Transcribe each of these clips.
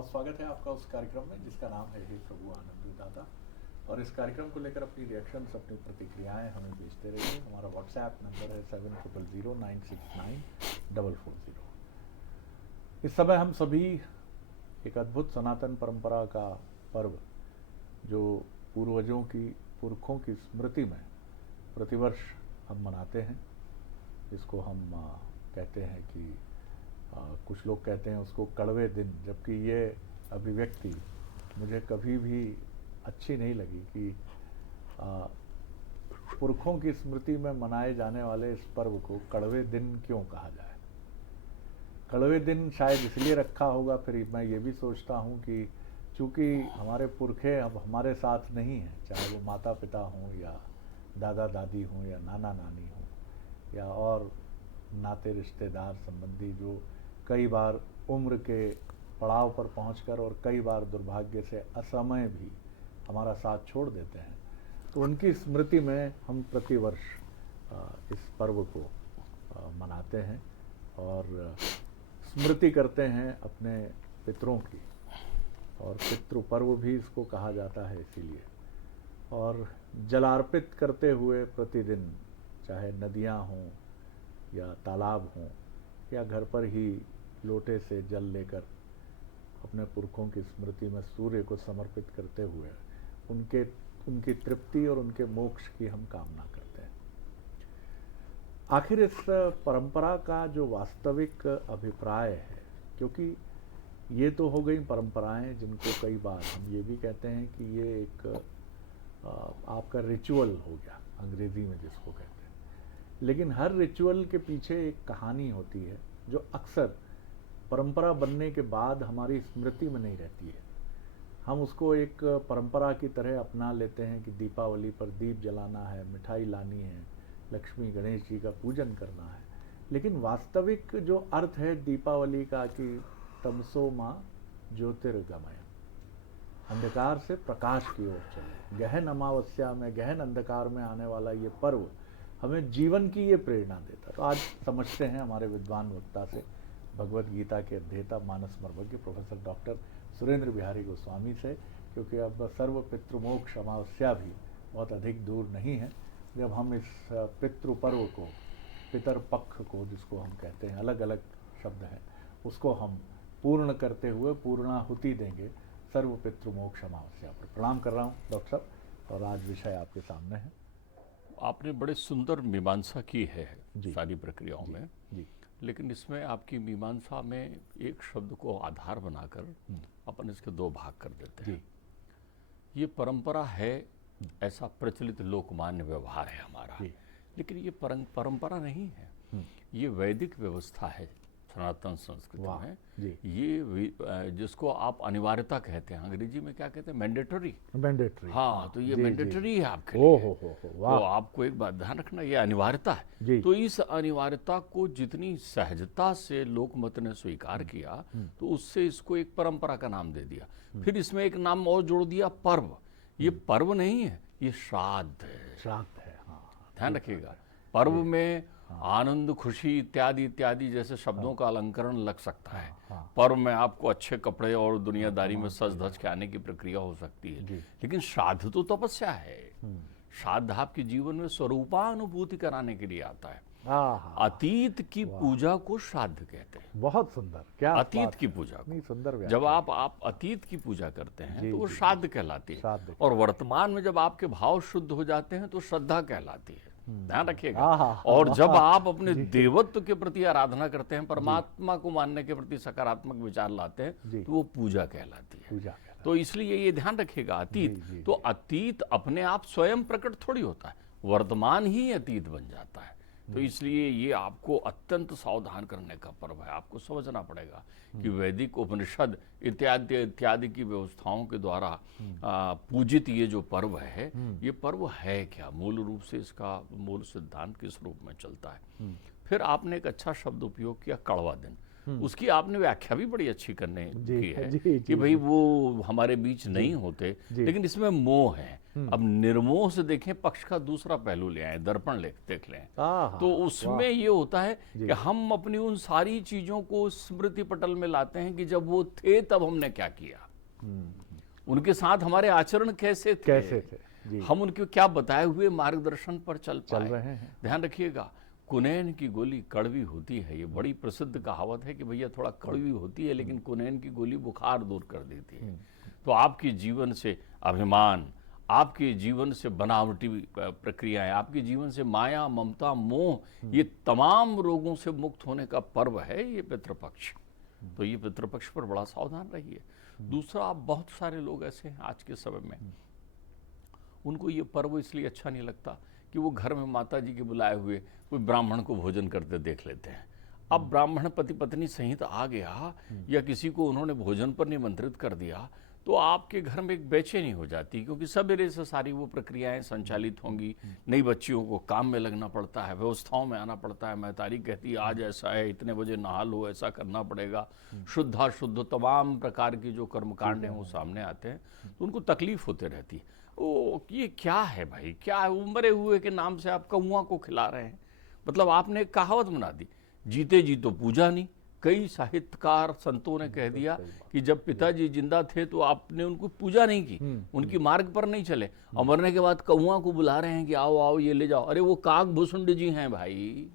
बहुत स्वागत है आपका उस कार्यक्रम में जिसका नाम है हे प्रभु आनंद दाता। और इस कार्यक्रम को लेकर अपनी रिएक्शंस, अपनी प्रतिक्रियाएं हमें भेजते रहिए। हमारा व्हाट्सएप नंबर है 7009694440। इस समय हम सभी एक अद्भुत सनातन परंपरा का पर्व, जो पूर्वजों की, पुरखों की स्मृति में प्रतिवर्ष हम मनाते हैं, जिसको हम कहते हैं कि कुछ लोग कहते हैं उसको कड़वे दिन, जबकि ये अभिव्यक्ति मुझे कभी भी अच्छी नहीं लगी कि पुरखों की स्मृति में मनाए जाने वाले इस पर्व को कड़वे दिन क्यों कहा जाए। कड़वे दिन शायद इसलिए रखा होगा, फिर मैं ये भी सोचता हूँ कि चूँकि हमारे पुरखे अब हमारे साथ नहीं हैं, चाहे वो माता पिता हों या दादा दादी हों या नाना नानी हों या और नाते रिश्तेदार संबंधी, जो कई बार उम्र के पड़ाव पर पहुंचकर और कई बार दुर्भाग्य से असमय भी हमारा साथ छोड़ देते हैं, तो उनकी स्मृति में हम प्रतिवर्ष इस पर्व को मनाते हैं और स्मृति करते हैं अपने पितरों की। और पितृ पर्व भी इसको कहा जाता है इसीलिए। और जलार्पित करते हुए प्रतिदिन, चाहे नदियां हों या तालाब हों या घर पर ही लोटे से जल लेकर अपने पुरखों की स्मृति में सूर्य को समर्पित करते हुए उनकी तृप्ति और उनके मोक्ष की हम कामना करते हैं। आखिर इस परंपरा का जो वास्तविक अभिप्राय है, क्योंकि ये तो हो गई परंपराएं जिनको कई बार हम ये भी कहते हैं कि ये एक आपका रिचुअल हो गया, अंग्रेजी में जिसको कहते हैं। लेकिन हर रिचुअल के पीछे एक कहानी होती है जो अक्सर परंपरा बनने के बाद हमारी स्मृति में नहीं रहती है। हम उसको एक परंपरा की तरह अपना लेते हैं कि दीपावली पर दीप जलाना है, मिठाई लानी है, लक्ष्मी गणेश जी का पूजन करना है। लेकिन वास्तविक जो अर्थ है दीपावली का कि तमसो माँ ज्योतिर्गमय, अंधकार से प्रकाश की ओर चले, गहन अमावस्या में, गहन अंधकार में आने वाला ये पर्व हमें जीवन की ये प्रेरणा देता। तो आज समझते हैं हमारे विद्वान वक्ता से, भगवत गीता के अध्येता, मानस मर्मज्ञ प्रोफेसर डॉक्टर सुरेंद्र बिहारी गोस्वामी से, क्योंकि अब सर्व पितृमोक्ष अमावस्या भी बहुत अधिक दूर नहीं है जब हम इस पितृ पर्व को, पितर पक्ष को जिसको हम कहते हैं, अलग अलग शब्द हैं, उसको हम पूर्ण करते हुए पूर्णाहुति देंगे सर्व पितृमोक्ष अमावस्या पर। प्रणाम कर रहा हूँ डॉक्टर साहब, और आज विषय आपके सामने है। आपने बड़े सुंदर मीमांसा की है सारी प्रक्रियाओं में जी। लेकिन इसमें आपकी मीमांसा में एक शब्द को आधार बनाकर अपन इसके दो भाग कर देते हैं। ये परंपरा है, ऐसा प्रचलित लोकमान्य व्यवहार है हमारा, लेकिन ये परंपरा नहीं है, ये वैदिक व्यवस्था है सनातन संस्कृति में। ये जिसको आप अनिवार्यता कहते हैं, अंग्रेजी में क्या कहते हैं, मैंडेटरी। हाँ, तो ये मैंडेटरी है आपके लिए। तो आपको एक बात ध्यान रखना, ये अनिवार्यता है। तो इस अनिवार्यता को जितनी सहजता से लोकमत ने स्वीकार किया, तो उससे इसको एक परंपरा का नाम दे दिया। फिर इसमें एक नाम और जोड़ दिया, पर्व। ये पर्व नहीं है, ये श्राद्ध है। श्राद्ध है, ध्यान रखिएगा। पर्व में आनंद, खुशी इत्यादि इत्यादि जैसे शब्दों का अलंकरण लग सकता है। पर्व में आपको अच्छे कपड़े और दुनियादारी में सज धज के आने की प्रक्रिया हो सकती है, लेकिन श्राद्ध तो तपस्या है। श्राद्ध आपके जीवन में स्वरूपानुभूति कराने के लिए आता है। अतीत की पूजा को श्राद्ध कहते हैं। बहुत सुंदर, क्या अतीत की पूजा को सुंदर। जब आप अतीत की पूजा करते हैं तो वो श्राद्ध कहलाती है, और वर्तमान में जब आपके भाव शुद्ध हो जाते हैं तो श्रद्धा कहलाती है। ध्यान रखिएगा। और जब आप अपने देवत्व के प्रति आराधना करते हैं, परमात्मा को मानने के प्रति सकारात्मक विचार लाते हैं, तो वो पूजा कहलाती है। तो इसलिए ये ध्यान रखिएगा, अतीत तो अतीत अपने आप स्वयं प्रकट थोड़ी होता है, वर्तमान ही अतीत बन जाता है। तो इसलिए ये आपको अत्यंत सावधान करने का पर्व है। आपको समझना पड़ेगा कि वैदिक उपनिषद इत्यादि इत्यादि की व्यवस्थाओं के द्वारा पूजित ये जो पर्व है, ये पर्व है क्या, मूल रूप से इसका मूल सिद्धांत किस रूप में चलता है। फिर आपने एक अच्छा शब्द उपयोग किया, कड़वा दिन। उसकी आपने व्याख्या भी बड़ी अच्छी करने जी, की है जी, कि जी, भाई वो हमारे बीच नहीं होते, जी। लेकिन इसमें मोह है। अब निर्मोह से देखें, पक्ष का दूसरा पहलू ले आए, दर्पण देख लें, तो उसमें ये होता है कि हम अपनी उन सारी चीजों को स्मृति पटल में लाते हैं कि जब वो थे तब हमने क्या किया, उनके साथ हमारे आचरण कैसे थे, जी। हम उनके क्या बताए हुए मार्गदर्शन पर चल रहे हैं। ध्यान रखिएगा, कुनैन की गोली कड़वी होती है, ये बड़ी प्रसिद्ध कहावत है कि भैया थोड़ा कड़वी होती है, लेकिन कुनैन की गोली बुखार दूर कर देती है। तो आपके जीवन से अभिमान, आपके जीवन से बनावटी प्रक्रियाएं, आपके जीवन से माया, ममता, मोह, ये तमाम रोगों से मुक्त होने का पर्व है ये पितृपक्ष। तो ये पितृपक्ष पर बड़ा सावधान रहिए। दूसरा, बहुत सारे लोग ऐसे हैं आज के समय में, उनको ये पर्व इसलिए अच्छा नहीं लगता कि वो घर में माता जी के बुलाए हुए कोई ब्राह्मण को भोजन करते देख लेते हैं। अब ब्राह्मण पति पत्नी सहित आ गया या किसी को उन्होंने भोजन पर निमंत्रित कर दिया, तो आपके घर में एक बेचैनी हो जाती, क्योंकि सवेरे से सारी वो प्रक्रियाएं संचालित होंगी, नई बच्चियों को काम में लगना पड़ता है, व्यवस्थाओं में आना पड़ता है, महतारी कहती है आज ऐसा है, इतने बजे नहा लो, ऐसा करना पड़ेगा, शुद्धाशुद्ध तमाम प्रकार के जो कर्मकांड हैं वो सामने आते हैं, तो उनको तकलीफ होते रहती है। ओ ये क्या है भाई, क्या उमरे हुए के नाम से आप कौआ को खिला रहे हैं? मतलब आपने एक कहावत बना दी, जीते जी तो पूजा नहीं। कई साहित्यकार संतों ने कह दिया कि जब पिताजी जिंदा थे तो आपने उनको पूजा नहीं की, उनकी मार्ग पर नहीं चले, और मरने के बाद कौआ को बुला रहे हैं कि आओ आओ ये ले जाओ। अरे वो काकभूषुंड जी हैं भाई,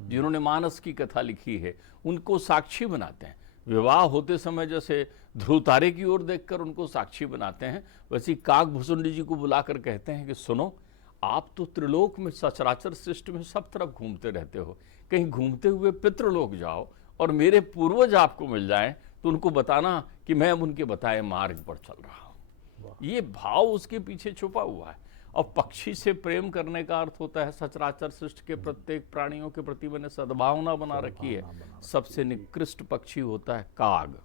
जिन्होंने मानस की कथा लिखी है, उनको साक्षी बनाते हैं। विवाह होते समय जैसे ध्रुव तारे की ओर देखकर उनको साक्षी बनाते हैं, वैसे काकभूषुंड जी को बुलाकर कहते हैं कि सुनो, आप तो त्रिलोक में, सचराचर सृष्टि में सब तरफ घूमते रहते हो, कहीं घूमते हुए पितृलोक जाओ और मेरे पूर्वज आपको मिल जाएं तो उनको बताना कि मैं उनके बताए मार्ग पर चल रहा हूं। ये भाव उसके पीछे छुपा हुआ है। और पक्षी से प्रेम करने का अर्थ होता है सचराचर सृष्टि के प्रत्येक प्राणियों के प्रति मैंने सद्भावना बना रखी है। सबसे निकृष्ट पक्षी होता है काग।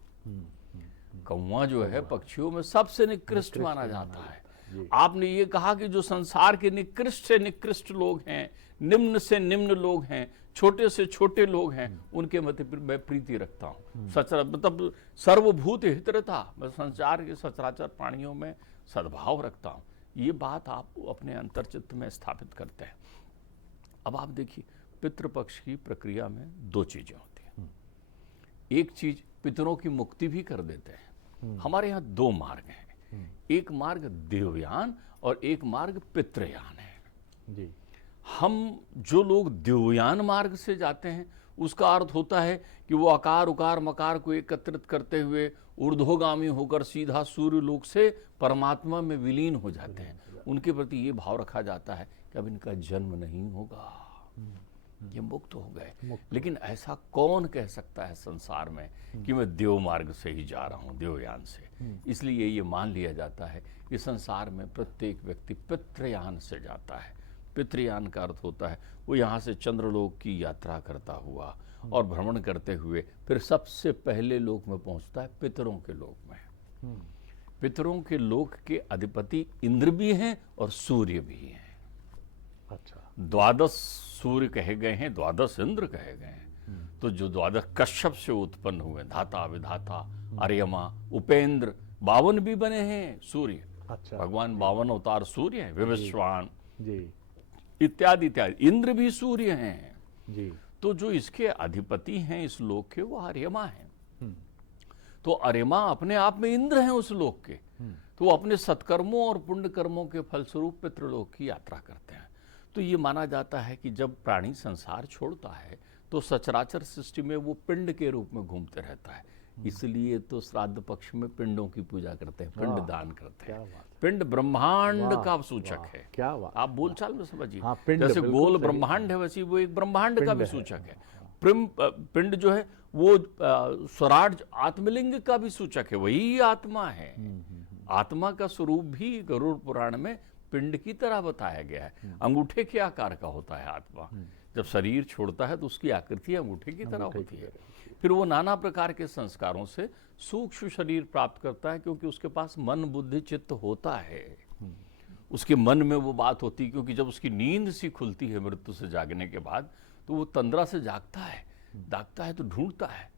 कौवा जो है पक्षियों में सबसे निकृष्ट माना जाता है। आपने ये कहा कि जो संसार के निकृष्ट से निकृष्ट लोग हैं, निम्न से निम्न लोग हैं, छोटे से छोटे लोग हैं, उनके मध्य मैं प्रीति रखता हूँ। मतलब सर्वभूत हितरता, मैं संसार के सचराचर प्राणियों में सद्भाव रखता हूँ। ये बात आप अपने अंतर्चित्त में स्थापित करते हैं। अब आप देखिए, पितृपक्ष की प्रक्रिया में दो चीजें होती हैं। एक चीज पितरों की मुक्ति भी कर देते हैं। हमारे यहाँ दो मार्ग हैं, एक मार्ग देवयान और एक मार्ग पितृयान है जी। हम जो लोग देवयान मार्ग से जाते हैं उसका अर्थ होता है कि वो आकार उकार मकार को एकत्रित करते हुए ऊर्ध्वगामी होकर सीधा सूर्य लोक से परमात्मा में विलीन हो जाते हैं। उनके प्रति ये भाव रखा जाता है कि अब इनका जन्म नहीं होगा, ये मुक्त हो गए। लेकिन ऐसा कौन कह सकता है संसार में कि मैं देव मार्ग से ही जा रहा हूँ, देवयान से? इसलिए ये मान लिया जाता है कि संसार में प्रत्येक व्यक्ति पितृयान से जाता है। पितृयान का अर्थ होता है वो यहाँ से चंद्रलोक की यात्रा करता हुआ और भ्रमण करते हुए फिर सबसे पहले लोक में पहुँचता है पितरों के लोक में। पितरों के लोक के अधिपति इंद्र भी हैं और सूर्य भी हैं। अच्छा, 12 सूर्य कहे गए हैं, 12 इंद्र कहे गए हैं। तो जो 12 कश्यप से उत्पन्न हुए, धाता विधाता अर्यमा उपेंद्र, 52 भी बने हैं सूर्य। अच्छा, भगवान 52 अवतार सूर्य हैं, विवस्वान जी इत्यादि इत्यादि। इंद्र भी सूर्य हैं जी। तो जो इसके अधिपति हैं इस लोक के, वो अर्यमा हैं। तो अर्यमा अपने आप में इंद्र हैं उस लोक के। तो वो अपने सत्कर्मों और पुण्य कर्मों के फलस्वरूप पितृलोक की यात्रा करते हैं। तो ये माना जाता है कि जब प्राणी संसार छोड़ता है तो सचराचर सृष्टि में वो पिंड के रूप में घूमते रहता है। इसलिए तो श्राद्ध पक्ष में पिंडों की पूजा करते हैं, पिंड दान करते हैं। पिंड ब्रह्मांड का सूचक है। क्या बात, आप बोलचाल में समझिए। हाँ, जैसे गोल ब्रह्मांड है वैसे वो एक ब्रह्मांड का भी सूचक है। पिंड जो है वो स्वराज आत्मलिंग का भी सूचक है, वही आत्मा है। आत्मा का स्वरूप भी गरुड़ पुराण में पिंड की तरह बताया गया है। अंगूठे के आकार का होता है आत्मा। जब शरीर छोड़ता है तो उसकी आकृति अंगूठे की तरह होती है। फिर वो नाना प्रकार के संस्कारों से सूक्ष्म शरीर प्राप्त करता है, क्योंकि उसके पास मन बुद्धि चित्त होता है। उसके मन में वो बात होती है, क्योंकि जब उसकी नींद सी खुलती है मृत्यु से जागने के बाद, तो वो तंद्रा से जागता है तो ढूंढता है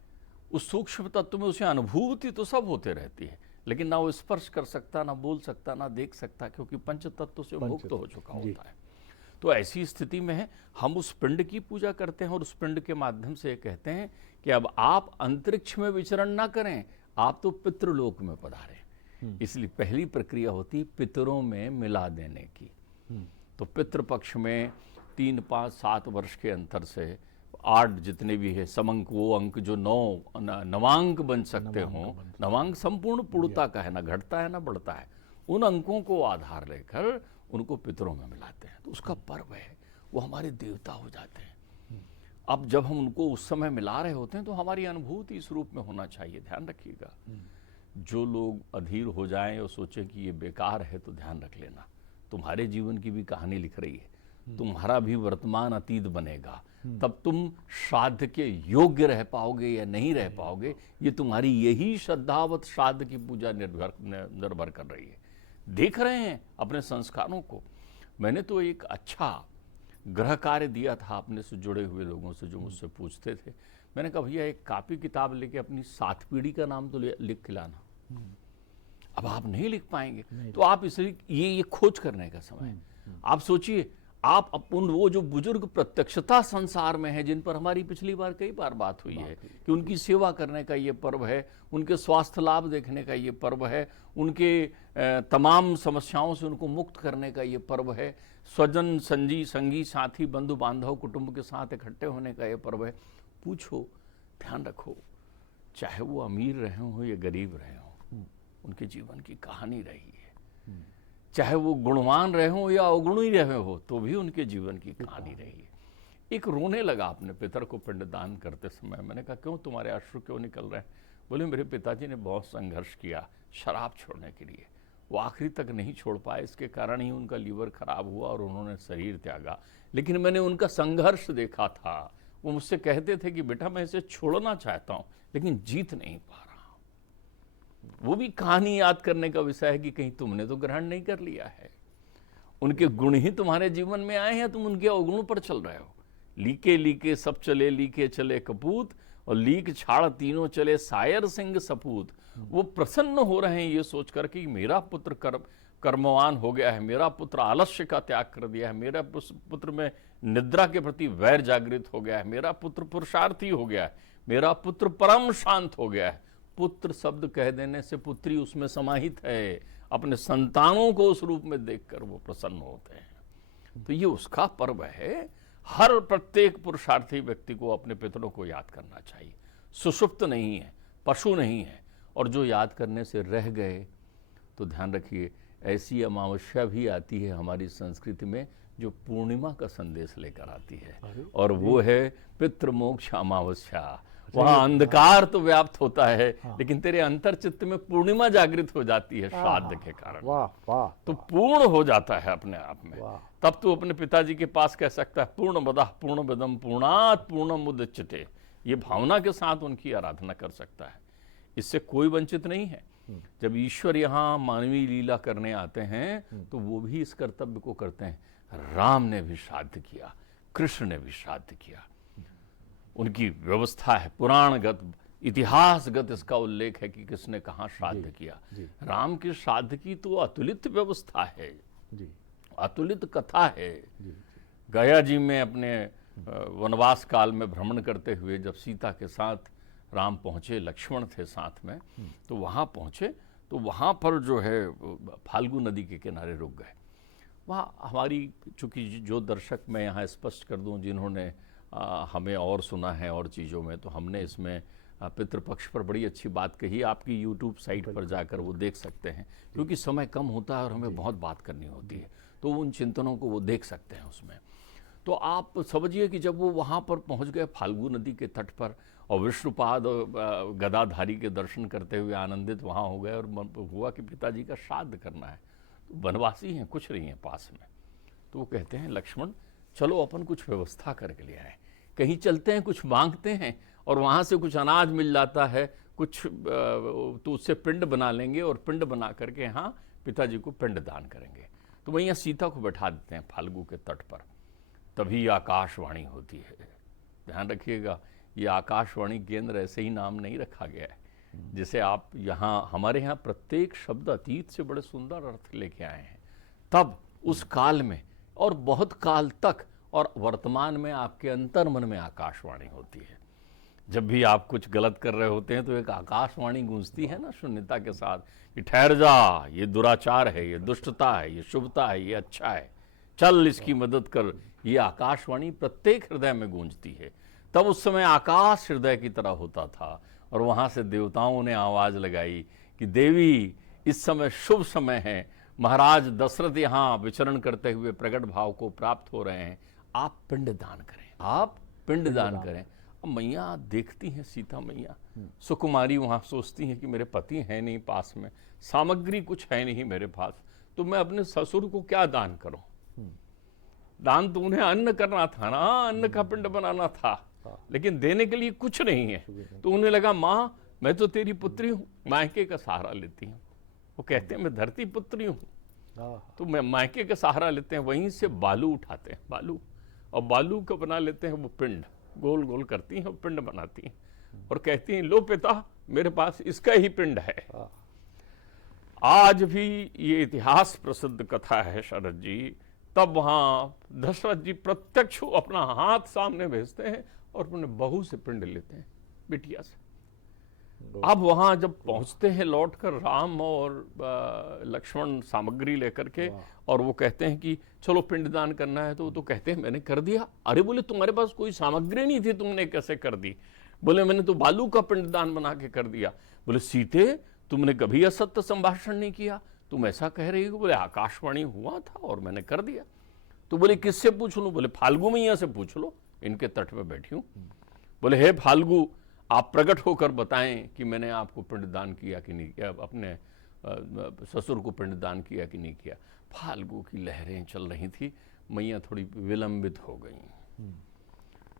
उस सूक्ष्म तत्व में उसे अनुभूति तो सब होते रहती है, लेकिन ना वो स्पर्श कर सकता, ना बोल सकता, ना देख सकता, क्योंकि पंच तत्व से मुक्त हो चुका होता है। तो ऐसी स्थिति में हम उस पिंड की पूजा करते हैं और उस पिंड के माध्यम से कहते हैं कि अब आप अंतरिक्ष में विचरण ना करें, आप तो पितृलोक में पधारें। इसलिए पहली प्रक्रिया होती है पितरों में मिला देने की। तो पितृपक्ष में 3, 5, 7 वर्ष के अंतर से 8 जितने भी है समंक, वो अंक जो 9 नवांक बन सकते हों, नवांक संपूर्ण पूर्णता का है, ना घटता है ना बढ़ता है, उन अंकों को आधार लेकर उनको पितरों में मिलाते हैं। तो उसका पर्व है, वो हमारे देवता हो जाते हैं। अब जब हम उनको उस समय मिला रहे होते हैं तो हमारी अनुभूति इस रूप में होना चाहिए। ध्यान रखिएगा, जो लोग अधीर हो जाएं और सोचें कि ये बेकार है, तो ध्यान रख लेना, तुम्हारे जीवन की भी कहानी लिख रही है, तुम्हारा भी वर्तमान अतीत बनेगा। तब तुम श्राद्ध के योग्य रह पाओगे या नहीं रह पाओगे, ये तुम्हारी यही श्रद्धावत श्राद्ध की पूजा निर्भर कर रही है। देख रहे हैं अपने संस्कारों को। मैंने तो एक अच्छा गृह कार्य दिया था अपने से जुड़े हुए लोगों से जो मुझसे पूछते थे। मैंने कहा भैया एक कापी किताब लेके अपनी 7 पीढ़ी का नाम तो लिख के लाना। अब आप नहीं लिख पाएंगे तो आप इसलिए ये खोज करने का समय है। आप सोचिए, आप अपन वो जो बुजुर्ग प्रत्यक्षता संसार में है, जिन पर हमारी पिछली बार कई बार बात हुई है कि उनकी सेवा करने का ये पर्व है, उनके स्वास्थ्य लाभ देखने का ये पर्व है, उनके तमाम समस्याओं से उनको मुक्त करने का ये पर्व है, स्वजन संगी साथी बंधु बांधव कुटुंब के साथ इकट्ठे होने का ये पर्व है। पूछो, ध्यान रखो, चाहे वो अमीर रहे हो या गरीब रहे हो, उनके जीवन की कहानी रही है। चाहे वो गुणवान रहे हो या अवगुणी रहे हो, तो भी उनके जीवन की कहानी रही है। एक रोने लगा अपने पितर को पिंडदान करते समय। मैंने कहा क्यों, तुम्हारे अश्रु क्यों निकल रहे हैं? बोले मेरे पिताजी ने बहुत संघर्ष किया शराब छोड़ने के लिए, वो आखिरी तक नहीं छोड़ पाए, इसके कारण ही उनका लीवर खराब हुआ और उन्होंने शरीर त्यागा। लेकिन मैंने उनका संघर्ष देखा था। वो मुझसे कहते थे कि बेटा मैं इसे छोड़ना चाहता हूँ लेकिन जीत नहीं पा रहा। वो भी कहानी याद करने का विषय है कि कहीं तुमने तो ग्रहण नहीं कर लिया है। उनके गुण ही तुम्हारे जीवन में आए हैं, तुम उनके अवगुण पर चल रहे हो। लीके लीके सब चले, लीके चले कपूत, और लीक छाड़ तीनों चले सायर सिंह सपूत। वो प्रसन्न हो रहे हैं ये सोचकर कि मेरा पुत्र कर्मवान हो गया है, मेरा पुत्र आलस्य का त्याग कर दिया है, मेरा पुत्र में निद्रा के प्रति वैर जागृत हो गया है, मेरा पुत्र पुरुषार्थी हो गया है, मेरा पुत्र परम शांत हो गया है। पुत्र शब्द कह देने से पुत्री उसमें समाहित है। अपने संतानों को उस रूप में देखकर वो प्रसन्न होते हैं। तो ये उसका पर्व है। हर प्रत्येक पुरुषार्थी व्यक्ति को अपने पितरों को याद करना चाहिए। सुषुप्त नहीं है, पशु नहीं है। और जो याद करने से रह गए तो ध्यान रखिए, ऐसी अमावस्या भी आती है हमारी संस्कृति में जो पूर्णिमा का संदेश लेकर आती है, और वो है पितृमोक्ष अमावस्या। वहां अंधकार तो व्याप्त होता है, लेकिन तेरे अंतर्चित्त में पूर्णिमा जागृत हो जाती है श्राद्ध के कारण। वाह वाह, तो पूर्ण हो जाता है अपने आप में। तब तू अपने पिताजी के पास कह सकता है पूर्णमदः पूर्णमिदं पूर्णात् पूर्णमुदच्यते। ये भावना के साथ उनकी आराधना कर सकता है। इससे कोई वंचित नहीं है। जब ईश्वर यहाँ मानवीय लीला करने आते हैं तो वो भी इस कर्तव्य को करते हैं। राम ने भी श्राद्ध किया, कृष्ण ने भी श्राद्ध किया। उनकी व्यवस्था है, पुराणगत इतिहासगत इसका उल्लेख है कि किसने कहाँ श्राद्ध किया। राम के श्राद्ध की तो अतुलित व्यवस्था है, अतुलित कथा है। गया जी में अपने वनवास काल में भ्रमण करते हुए जब सीता के साथ राम पहुँचे, लक्ष्मण थे साथ में, तो वहाँ पहुँचे तो वहाँ पर जो है फाल्गु नदी के किनारे रुक गए। वहाँ हमारी, चूँकि जो दर्शक मैं यहाँ स्पष्ट कर दूँ जिन्होंने हमें और सुना है और चीज़ों में, तो हमने इसमें पितृपक्ष पर बड़ी अच्छी बात कही। आपकी YouTube साइट पर जाकर वो देख सकते हैं, क्योंकि समय कम होता है और हमें बहुत बात करनी होती है, तो उन चिंतनों को वो देख सकते हैं उसमें। तो आप समझिए कि जब वो वहाँ पर पहुँच गए फाल्गु नदी के तट पर, और विष्णुपाद गदाधारी के दर्शन करते हुए आनंदित वहाँ हो गए, और हुआ कि पिताजी का श्राद्ध करना है। तो वनवासी हैं, कुछ नहीं है पास में, तो वो कहते हैं लक्ष्मण चलो अपन कुछ व्यवस्था करके ले आए, कहीं चलते हैं, कुछ मांगते हैं, और वहाँ से कुछ अनाज मिल जाता है, कुछ तो उससे पिंड बना लेंगे, और पिंड बना करके यहाँ पिताजी को पिंड दान करेंगे। तो वहीं सीता को बैठा देते हैं फाल्गु के तट पर। तभी आकाशवाणी होती है। ध्यान रखिएगा, ये आकाशवाणी केंद्र ऐसे ही नाम नहीं रखा गया है। जैसे आप यहाँ, हमारे यहाँ प्रत्येक शब्द अतीत से बड़े सुंदर अर्थ लेके आए हैं, तब उस काल में और बहुत काल तक और वर्तमान में आपके अंतर मन में आकाशवाणी होती है। जब भी आप कुछ गलत कर रहे होते हैं तो एक आकाशवाणी गूंजती है ना शून्यता के साथ कि ठहर जा, ये दुराचार है, ये दुष्टता है, ये शुभता है, ये अच्छा है, चल इसकी मदद कर। ये आकाशवाणी प्रत्येक हृदय में गूंजती है। तब उस समय आकाश हृदय की तरह होता था और वहाँ से देवताओं ने आवाज़ लगाई कि देवी इस समय शुभ समय है, महाराज दशरथ यहाँ विचरण करते हुए प्रकट भाव को प्राप्त हो रहे हैं, आप पिंड दान करें, आप पिंड दान करें। अब मैया देखती हैं, सीता मैया सुकुमारी वहाँ सोचती हैं कि मेरे पति हैं नहीं पास में, सामग्री कुछ है नहीं मेरे पास, तो मैं अपने ससुर को क्या दान करूं? दान तो उन्हें अन्न करना था ना, अन्न का पिंड बनाना था, लेकिन देने के लिए कुछ नहीं है। तो उन्हें लगा माँ मैं तो तेरी पुत्री हूँ, मायके का सहारा लेती हूँ। वो कहते हैं मैं धरती पुत्री हूँ, तो मैं मायके का सहारा लेते हैं। वहीं से बालू उठाते हैं, बालू, और बालू को बना लेते हैं वो पिंड, गोल गोल करती हैं और पिंड बनाती हैं और कहती हैं लो पिता मेरे पास इसका ही पिंड है। आज भी ये इतिहास प्रसिद्ध कथा है शरद जी। तब वहाँ दशरथ जी प्रत्यक्ष अपना हाथ सामने भेजते हैं और अपने बहू से पिंड लेते हैं, बिटिया से। अब वहाँ जब पहुँचते हैं लौटकर राम और लक्ष्मण सामग्री लेकर के, और वो कहते हैं कि चलो पिंडदान करना है, तो वो तो कहते हैं मैंने कर दिया। अरे बोले तुम्हारे पास कोई सामग्री नहीं थी, तुमने कैसे कर दी? बोले मैंने तो बालू का पिंडदान बना के कर दिया। बोले सीते तुमने कभी असत्य संभाषण नहीं किया, तुम ऐसा कह रही हो? बोले आकाशवाणी हुआ था और मैंने कर दिया। तो बोले किससे पूछ लूं? बोले फाल्गु मैया से पूछ लो, इनके तट पे बैठी हूं। बोले हे फाल्गु आप प्रकट होकर बताएं कि मैंने आपको पिंडदान किया कि नहीं किया, अपने ससुर को पिंडदान किया कि नहीं किया। फाल्गु की लहरें चल रही थी, मैया थोड़ी विलंबित हो गई,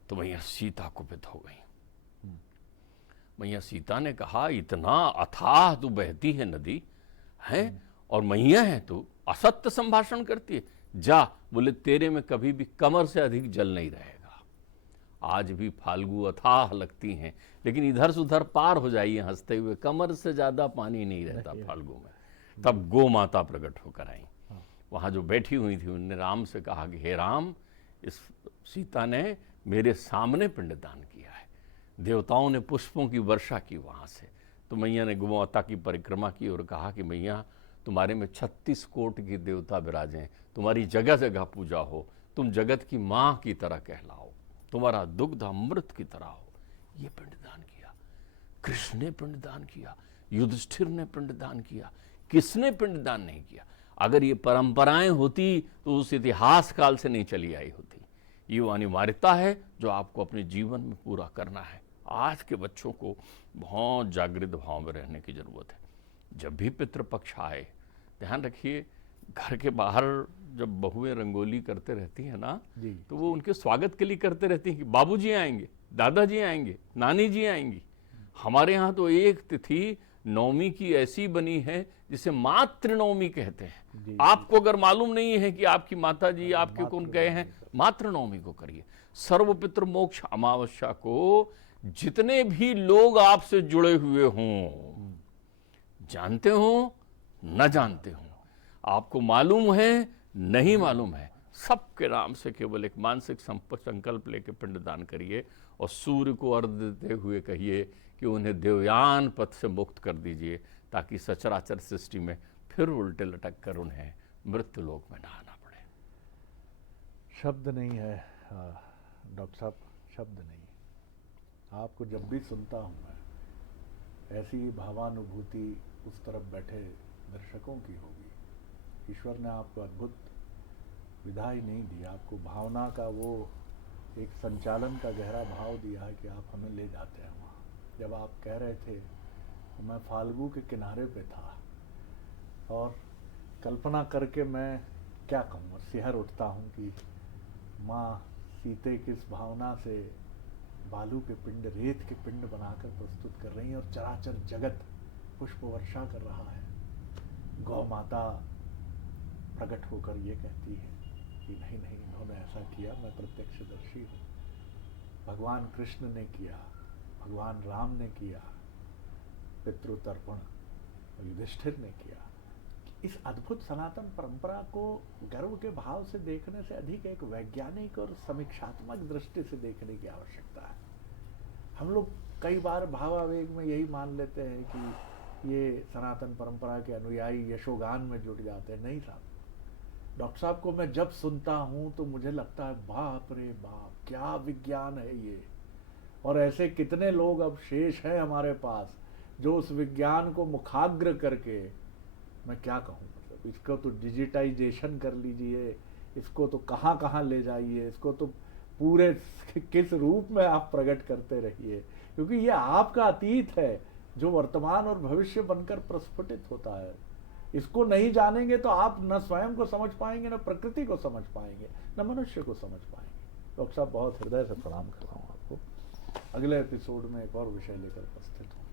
तो मैया सीता कुपित हो गई। मैया सीता ने कहा इतना अथाह तू बहती है नदी है और मैया है तू, असत्य संभाषण करती है, जा। बोले तेरे में कभी भी कमर से अधिक जल नहीं रहेगा। आज भी फाल्गु अथाह लगती हैं, लेकिन इधर से उधर पार हो जाइए हंसते हुए, कमर से ज्यादा पानी नहीं रहता फाल्गु में। तब गो माता प्रकट होकर आई, वहां जो बैठी हुई थी उन्होंने राम से कहा कि हे राम, इस सीता ने मेरे सामने पिंडदान किया है। देवताओं ने पुष्पों की वर्षा की वहां से। तो मैया ने गो माता की परिक्रमा की और कहा कि मैया तुम्हारे में 36 कोट की देवता विराजें, तुम्हारी जगह जगह पूजा हो, तुम जगत की माँ की तरह कहलाओ, तुम्हारा दुग्ध अमृत की तरह हो। ये पिंडदान किया, कृष्ण ने पिंडदान किया, युधिष्ठिर ने पिंडदान किया, किसने पिंडदान नहीं किया? अगर ये परंपराएं होती तो उस इतिहास काल से नहीं चली आई होती। ये वो अनिवार्यता है जो आपको अपने जीवन में पूरा करना है। आज के बच्चों को बहुत जागृत भाव में रहने की जरूरत है। जब भी पितृपक्ष आए, ध्यान रखिए, घर के बाहर जब बहुएं रंगोली करते रहती हैं ना, तो वो उनके स्वागत के लिए करते रहती हैं कि बाबूजी आएंगे, दादाजी आएंगे, नानी जी आएंगी। हमारे यहाँ तो एक तिथि नवमी की ऐसी बनी है जिसे मातृ नवमी कहते हैं। आपको अगर मालूम नहीं है कि आपकी माता जी आपके कौन गए हैं, मातृ नवमी को करिए। सर्वपितृ मोक्ष अमावस्या को जितने भी लोग आपसे जुड़े हुए हों, जानते हो न जानते हो, आपको मालूम है नहीं मालूम है, सबके नाम से केवल एक मानसिक संकल्प लेके पिंडदान करिए और सूर्य को अर्घ देते हुए कहिए कि उन्हें देवयान पथ से मुक्त कर दीजिए, ताकि सचराचर सृष्टि में फिर उल्टे लटक कर उन्हें मृत्यु लोक में ना आना पड़े। शब्द नहीं है डॉक्टर साहब, शब्द नहीं। आपको जब भी सुनता हूँ मैं, ऐसी भावानुभूति उस तरफ बैठे दर्शकों की होगी। ईश्वर ने आपको अद्भुत विधा ही नहीं दी, आपको भावना का वो एक संचालन का गहरा भाव दिया है कि आप हमें ले जाते हैं वहाँ। जब आप कह रहे थे, मैं फाल्गु के किनारे पे था और कल्पना करके मैं क्या कहूँ, सिहर उठता हूँ कि माँ सीते किस भावना से बालू के पिंड, रेत के पिंड बनाकर प्रस्तुत कर रही हैं और चराचर जगत पुष्प वर्षा कर रहा है। गौ माता प्रकट होकर ये कहती है कि नहीं नहीं, इन्होंने ऐसा किया, मैं प्रत्यक्षदर्शी हूँ। भगवान कृष्ण ने किया, भगवान राम ने किया, पितृतर्पण युधिष्ठिर ने किया। इस अद्भुत सनातन परंपरा को गर्व के भाव से देखने से अधिक एक वैज्ञानिक और समीक्षात्मक दृष्टि से देखने की आवश्यकता है। हम लोग कई बार भावावेग में यही मान लेते हैं कि ये सनातन परंपरा के अनुयायी यशोगान में जुट जाते हैं। नहीं साहब, डॉक्टर साहब को मैं जब सुनता हूँ तो मुझे लगता है बाप रे बाप, क्या विज्ञान है ये। और ऐसे कितने लोग अब शेष हैं हमारे पास जो उस विज्ञान को मुखाग्र करके, मैं क्या कहूँ, मतलब इसको तो डिजिटाइजेशन कर लीजिए, इसको तो कहाँ कहाँ ले जाइए, इसको तो पूरे किस रूप में आप प्रकट करते रहिए, क्योंकि ये आपका अतीत है जो वर्तमान और भविष्य बनकर प्रस्फुटित होता है। इसको नहीं जानेंगे तो आप न स्वयं को समझ पाएंगे, न प्रकृति को समझ पाएंगे, न मनुष्य को समझ पाएंगे। डॉक्टर साहब बहुत हृदय से प्रणाम कर रहा हूँ आपको। अगले एपिसोड में एक और विषय लेकर उपस्थित हूँ।